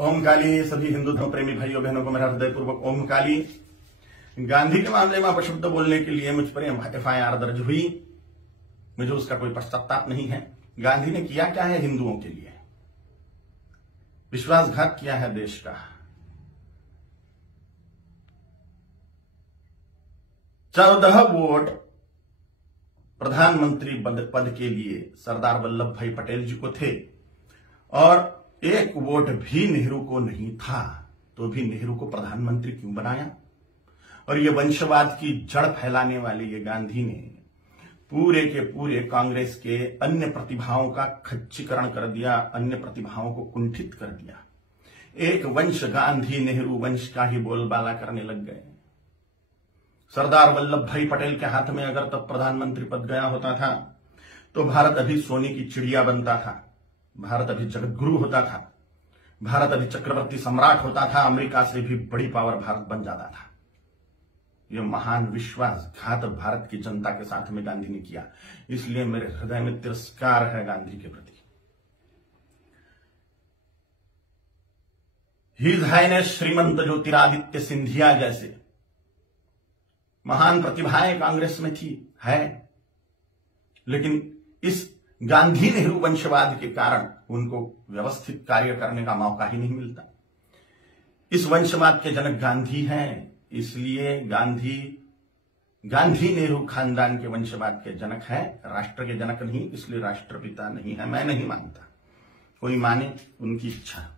ओम काली। सभी हिंदू धर्म प्रेमी भाइयों बहनों को मेरा हृदयपूर्वक ओम काली। गांधी के मामले में अपशब्द बोलने के लिए मुझ पर FIR दर्ज हुई। मुझे उसका कोई पश्चाताप नहीं है। गांधी ने किया क्या है हिंदुओं के लिए? विश्वासघात किया है देश का। 14 वोट प्रधानमंत्री पद के लिए सरदार वल्लभ भाई पटेल जी को थे और 1 वोट भी नेहरू को नहीं था, तो भी नेहरू को प्रधानमंत्री क्यों बनाया? और ये वंशवाद की जड़ फैलाने वाले ये गांधी ने पूरे के पूरे कांग्रेस के अन्य प्रतिभाओं का खच्चीकरण कर दिया, अन्य प्रतिभाओं को कुंठित कर दिया। एक वंश गांधी नेहरू वंश का ही बोलबाला करने लग गए। सरदार वल्लभ भाई पटेल के हाथ में अगर तब प्रधानमंत्री पद गया होता था तो भारत अभी सोने की चिड़िया बनता था, भारत अभी जगतगुरु होता था, भारत अभी चक्रवर्ती सम्राट होता था, अमेरिका से भी बड़ी पावर भारत बन जाता था। यह महान विश्वासघात भारत की जनता के साथ में गांधी ने किया, इसलिए मेरे हृदय में तिरस्कार है गांधी के प्रति। हिज हाइनेस श्रीमंत ज्योतिरादित्य सिंधिया जैसे महान प्रतिभाएं कांग्रेस में थी, है, लेकिन इस गांधी नेहरू वंशवाद के कारण उनको व्यवस्थित कार्य करने का मौका ही नहीं मिलता। इस वंशवाद के जनक गांधी हैं, इसलिए गांधी नेहरू खानदान के वंशवाद के जनक हैं, राष्ट्र के जनक नहीं, इसलिए राष्ट्रपिता नहीं है। मैं नहीं मानता, कोई माने उनकी इच्छा।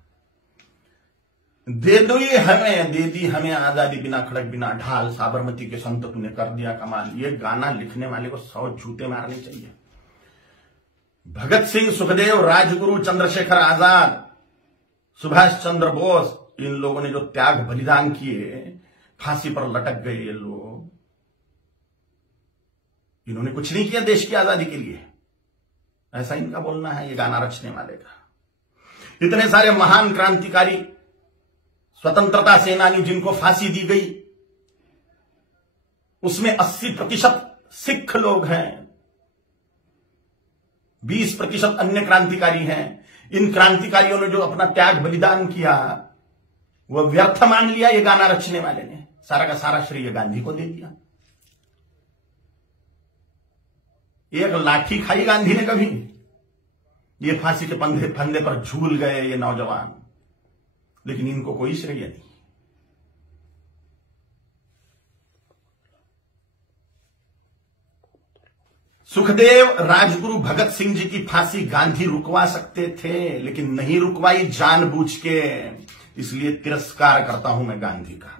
दे दो ये हमें, दे दी हमें आजादी, बिना खड़क बिना ढाल, साबरमती के संत तूने कर दिया कमाल। ये गाना लिखने वाले को 100 जूते मारने चाहिए। भगत सिंह, सुखदेव, राजगुरु, चंद्रशेखर आजाद, सुभाष चंद्र बोस, इन लोगों ने जो त्याग बलिदान किए, फांसी पर लटक गए ये लोग, इन्होंने कुछ नहीं किया देश की आजादी के लिए, ऐसा इनका बोलना है ये गाना रचने वाले का। इतने सारे महान क्रांतिकारी, स्वतंत्रता सेनानी जिनको फांसी दी गई, उसमें 80% सिख लोग हैं, 20% अन्य क्रांतिकारी हैं। इन क्रांतिकारियों ने जो अपना त्याग बलिदान किया वह व्यर्थ मान लिया ये गाना रचने वाले ने, सारा का सारा श्रेय गांधी को दे दिया। एक लाठी खाई गांधी ने कभी? ये फांसी के फंदे पर झूल गए ये नौजवान, लेकिन इनको कोई श्रेय नहीं। सुखदेव, राजगुरु, भगत सिंह जी की फांसी गांधी रुकवा सकते थे, लेकिन नहीं रुकवाई जानबूझ के, इसलिए तिरस्कार करता हूं मैं गांधी का।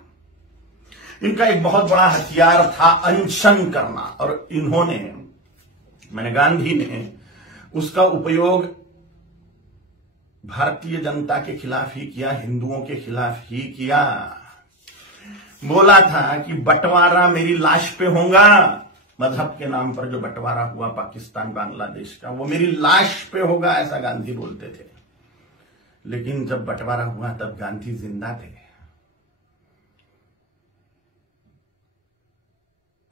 इनका एक बहुत बड़ा हथियार था अनशन करना, और गांधी ने उसका उपयोग भारतीय जनता के खिलाफ ही किया, हिंदुओं के खिलाफ ही किया। बोला था कि बंटवारा मेरी लाश पे होगा, मजहब के नाम पर जो बंटवारा हुआ पाकिस्तान बांग्लादेश का, वो मेरी लाश पे होगा, ऐसा गांधी बोलते थे। लेकिन जब बंटवारा हुआ तब गांधी जिंदा थे,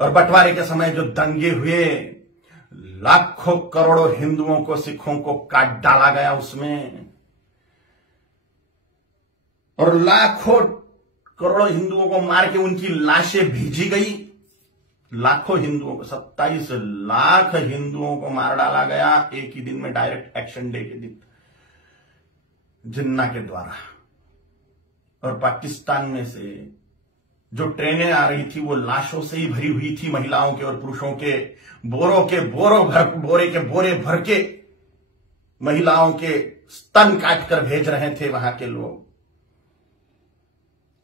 और बंटवारे के समय जो दंगे हुए, लाखों करोड़ों हिंदुओं को, सिखों को काट डाला गया उसमें, और लाखों करोड़ों हिंदुओं को मार के उनकी लाशें भेजी गई। लाखों हिंदुओं को, 27 लाख हिंदुओं को मार डाला गया एक ही दिन में, डायरेक्ट एक्शन डे के दिन, जिन्ना के द्वारा। और पाकिस्तान में से जो ट्रेनें आ रही थी वो लाशों से ही भरी हुई थी, महिलाओं के और पुरुषों के, बोरे के बोरे भर के महिलाओं के स्तन काटकर भेज रहे थे वहां के लोग।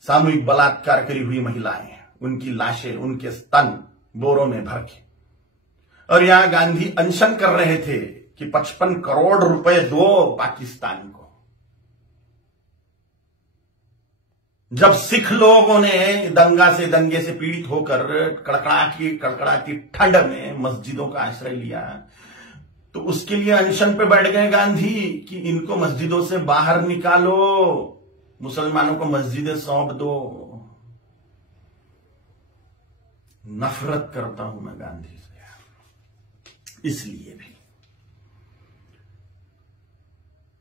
सामूहिक बलात्कार करी हुई महिलाएं, उनकी लाशें, उनके स्तन बोरों में भर के। और यहां गांधी अनशन कर रहे थे कि 55 करोड़ रुपए दो पाकिस्तान को। जब सिख लोगों ने दंगे से पीड़ित होकर कड़कड़ाती ठंड में मस्जिदों का आश्रय लिया, तो उसके लिए अनशन पे बैठ गए गांधी कि इनको मस्जिदों से बाहर निकालो, मुसलमानों को मस्जिदें सौंप दो। नफरत करता हूं मैं गांधी से, इसलिए भी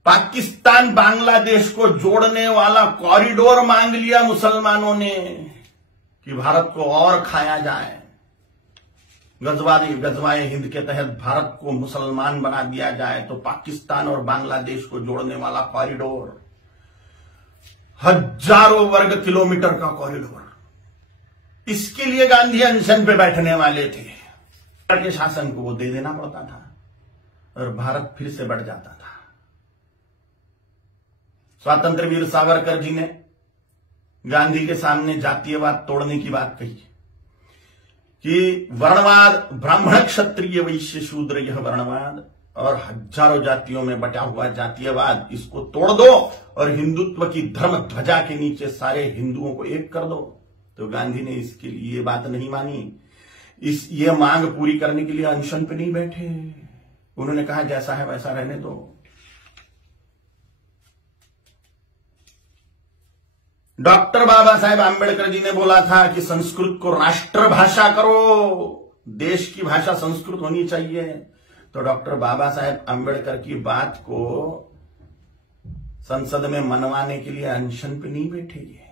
पाकिस्तान बांग्लादेश को जोड़ने वाला कॉरिडोर मांग लिया मुसलमानों ने कि भारत को और खाया जाए। गजवाए हिंद के तहत भारत को मुसलमान बना दिया जाए, तो पाकिस्तान और बांग्लादेश को जोड़ने वाला कॉरिडोर, हजारों वर्ग किलोमीटर का कॉरिडोर, इसके लिए गांधी अनशन पे बैठने वाले थे। के शासन को वो दे देना पड़ता था और भारत फिर से बढ़ जाता था। स्वतंत्र वीर सावरकर जी ने गांधी के सामने जातीयवाद तोड़ने की बात कही कि वर्णवाद, ब्राह्मण क्षत्रिय वैश्य शूद्र यह वर्णवाद और हजारों जातियों में बटा हुआ जातीयवाद, इसको तोड़ दो और हिंदुत्व की धर्म ध्वजा के नीचे सारे हिंदुओं को एक कर दो। तो गांधी ने इसके लिए ये बात नहीं मानी। ये मांग पूरी करने के लिए अनशन पे नहीं बैठे। उन्होंने कहा जैसा है वैसा रहने दो। डॉक्टर बाबा साहेब आंबेडकर जी ने बोला था कि संस्कृत को राष्ट्रभाषा करो, देश की भाषा संस्कृत होनी चाहिए। तो डॉक्टर बाबा साहेब आंबेडकर की बात को संसद में मनवाने के लिए अनशन पे नहीं बैठे।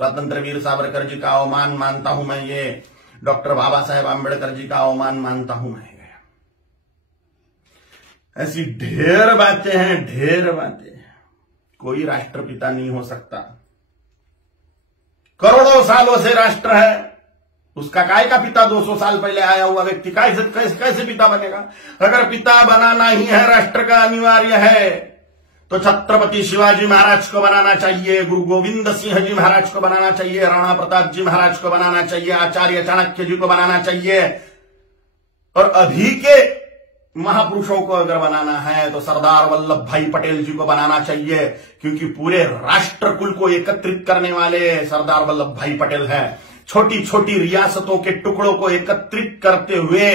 स्वतंत्र वीर सावरकर जी का अवमान मानता हूं मैं, ये डॉक्टर बाबा साहेब आंबेडकर जी का अवमान मानता हूं मैं। ऐसी ढेर बातें हैं, ढेर बातें। कोई राष्ट्रपिता नहीं हो सकता। करोड़ों सालों से राष्ट्र है, उसका काय का पिता 200 साल पहले आया हुआ व्यक्ति कैसे पिता बनेगा? अगर पिता बनाना ही है, राष्ट्र का अनिवार्य है, तो छत्रपति शिवाजी महाराज को बनाना चाहिए, गुरु गोविंद सिंह जी महाराज को बनाना चाहिए, राणा प्रताप जी महाराज को बनाना चाहिए, आचार्य चाणक्य जी को बनाना चाहिए। और अभी के महापुरुषों को अगर बनाना है तो सरदार वल्लभ भाई पटेल जी को बनाना चाहिए, क्योंकि पूरे राष्ट्र कुल को एकत्रित करने वाले सरदार वल्लभ भाई पटेल हैं। छोटी छोटी रियासतों के टुकड़ों को एकत्रित करते हुए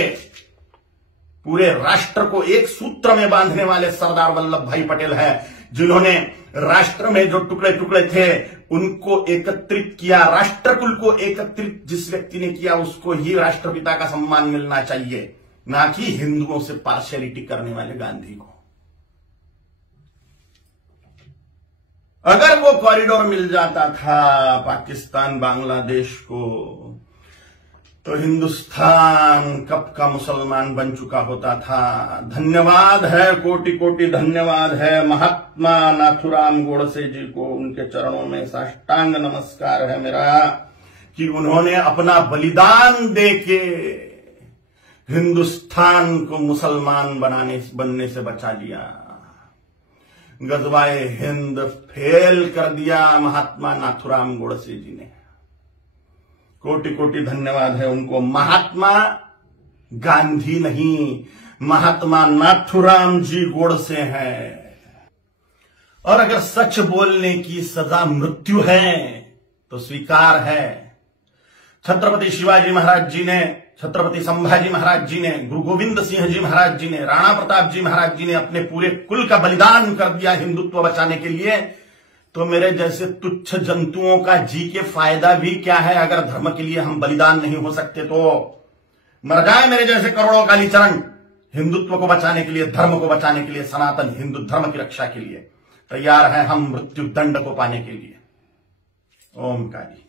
पूरे राष्ट्र को एक सूत्र में बांधने वाले सरदार वल्लभ भाई पटेल हैं, जिन्होंने राष्ट्र में जो टुकड़े टुकड़े थे उनको एकत्रित किया। राष्ट्रकुल को एकत्रित जिस व्यक्ति ने किया उसको ही राष्ट्रपिता का सम्मान मिलना चाहिए, ना कि हिंदुओं से पार्शियलिटी करने वाले गांधी को। अगर वो कॉरिडोर मिल जाता था पाकिस्तान बांग्लादेश को, तो हिंदुस्तान कब का मुसलमान बन चुका होता था। धन्यवाद है, कोटि कोटि धन्यवाद है महात्मा नाथुराम गोडसे जी को, उनके चरणों में साष्टांग नमस्कार है मेरा कि उन्होंने अपना बलिदान देके हिंदुस्तान को मुसलमान बनने से बचा लिया। गजवाए हिंद फेल कर दिया महात्मा नाथुराम गोडसे जी ने। कोटि कोटि धन्यवाद है उनको। महात्मा गांधी नहीं, महात्मा नाथुराम जी गोडसे हैं। और अगर सच बोलने की सजा मृत्यु है तो स्वीकार है। छत्रपति शिवाजी महाराज जी ने, छत्रपति संभाजी महाराज जी ने, गुरु गोविंद सिंह जी महाराज जी ने, राणा प्रताप जी महाराज जी ने अपने पूरे कुल का बलिदान कर दिया हिंदुत्व बचाने के लिए। तो मेरे जैसे तुच्छ जंतुओं का जी के फायदा भी क्या है? अगर धर्म के लिए हम बलिदान नहीं हो सकते तो मर जाए मेरे जैसे करोड़ों कालीचरण हिंदुत्व को बचाने के लिए, धर्म को बचाने के लिए, सनातन हिंदू धर्म की रक्षा के लिए तैयार है हम मृत्यु दंड को पाने के लिए। ओम काली।